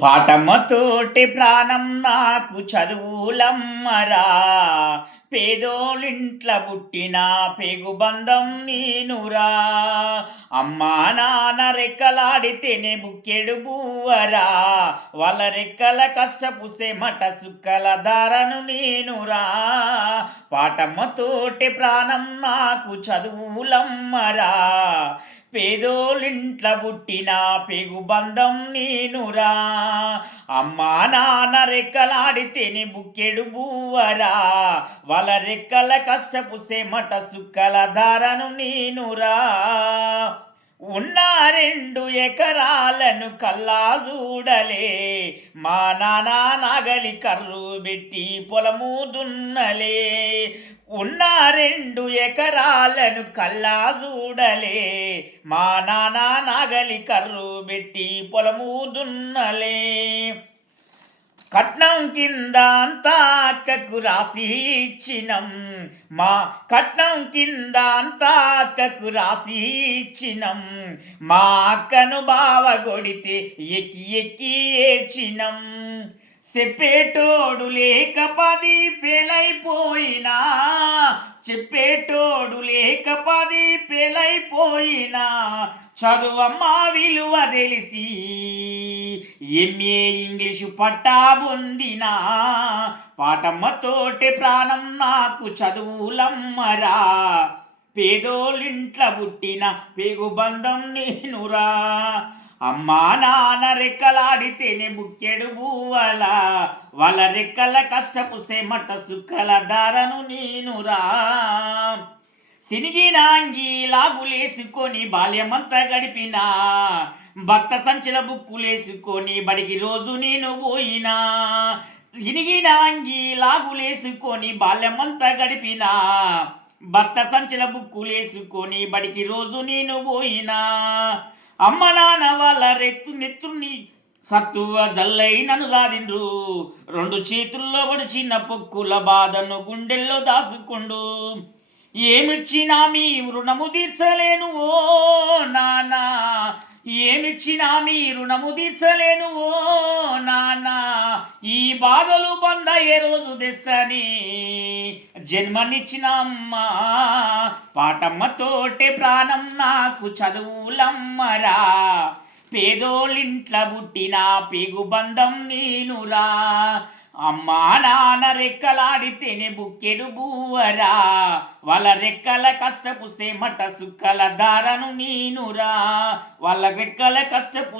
పాఠమ్మతోటి ప్రాణం నాకు చదువులమ్మరా. పేదోళ్ళింట్ల పుట్టిన పేగుబంధం నేనురా. అమ్మా నాన్న రెక్కలాడితేనే బుక్కెడు బువ్వరా. వాళ్ళ రెక్కల కష్టపు సెమట సుక్కల దారను నేనురా. పాఠమ్మతోటి ప్రాణం నాకు చదువులమ్మరా. పేదోళ్ళింట్ల పుట్టిన పెగుబంధం నేనురా. అమ్మా నాన్న రెక్కలాడితేనే బుక్కెడు బువ్వరా. వాళ్ళ రెక్కల కష్టపు సెమట సుక్కల ధారను నేనురా. ఉన్న రెండు ఎకరాలను కల్లా చూడలే. మా నాన్న నాగలి కర్రు పెట్టి పొలము దున్నలే. ఉన్న రెండు ఎకరాలను కల్లా చూడలే మా నాన్న నాగలి కర్రు పెట్టి పొలము దున్నలే కట్నం కింద అంతా అక్కకు రాసి ఇచ్చినం. మా కట్నం కింద అంతా అక్కకు రాసి ఇచ్చినం. మా అక్కను బావ కొడితే ఎక్కి ఎక్కి ఏడ్చినం. చెప్పేటోడు లేక పది పేలైపోయినా చెప్పేటోడు లేక పది పేలైపోయినా చదువమ్మ విలువ తెలిసి ఎంఏ ఇంగ్లీషు పట్టా పొందినా పాటమ్మతోటి ప్రాణం నాకు చదువులమ్మరా పేదోళ్ళింట్ల పుట్టిన పేగు బంధం నేనురా. అమ్మా నాన్న రెక్కలాడితేనే ముక్కెడు బువ్వల వాళ్ళ రెక్కల కష్టపు సేమట సుక్కల దారను నేనురా సినిగినాంగి లాగులేసుకొని బాల్యమంతా గడిపినా భక్త సంచల బుక్కులేసుకొని బడికి రోజు నేను పోయినా. సినిగినాంగి లాగులేసుకొని బాల్యమంతా గడిపినా భక్త సంచల బుక్కులేసుకొని బడికి రోజు నేను పోయినా. అమ్మ నాన్న వాళ్ళ రెత్తు నెత్తుని సత్తువ జల్లై నన్ను సాదిండ్రు రెండు చేతుల్లో పడి చిన్న పొక్కుల బాధను గుండెల్లో దాసుకుండు ఏమిచ్చినా మీ రుణము తీర్చలేను ఓ నానా ఏమిచ్చినా మీ రుణము తీర్చలేను ఓ నానా ఈ బాధలు బంద ఏ రోజు తెస్తని? జన్మనిచ్చిన అమ్మా. పాటమ్మతోటే ప్రాణం నాకు చదువులమ్మరా. పేదోళ్ళింట్ల పుట్టిన పేగు బంధం నేనురా. అమ్మా నాన్న రెక్కలాడితేనే బుక్కెడు బువ్వరా. వాళ్ళ రెక్కల కష్టపు సేమట సుక్కల దారను నేనురా. వాళ్ళ రెక్కల కష్టపు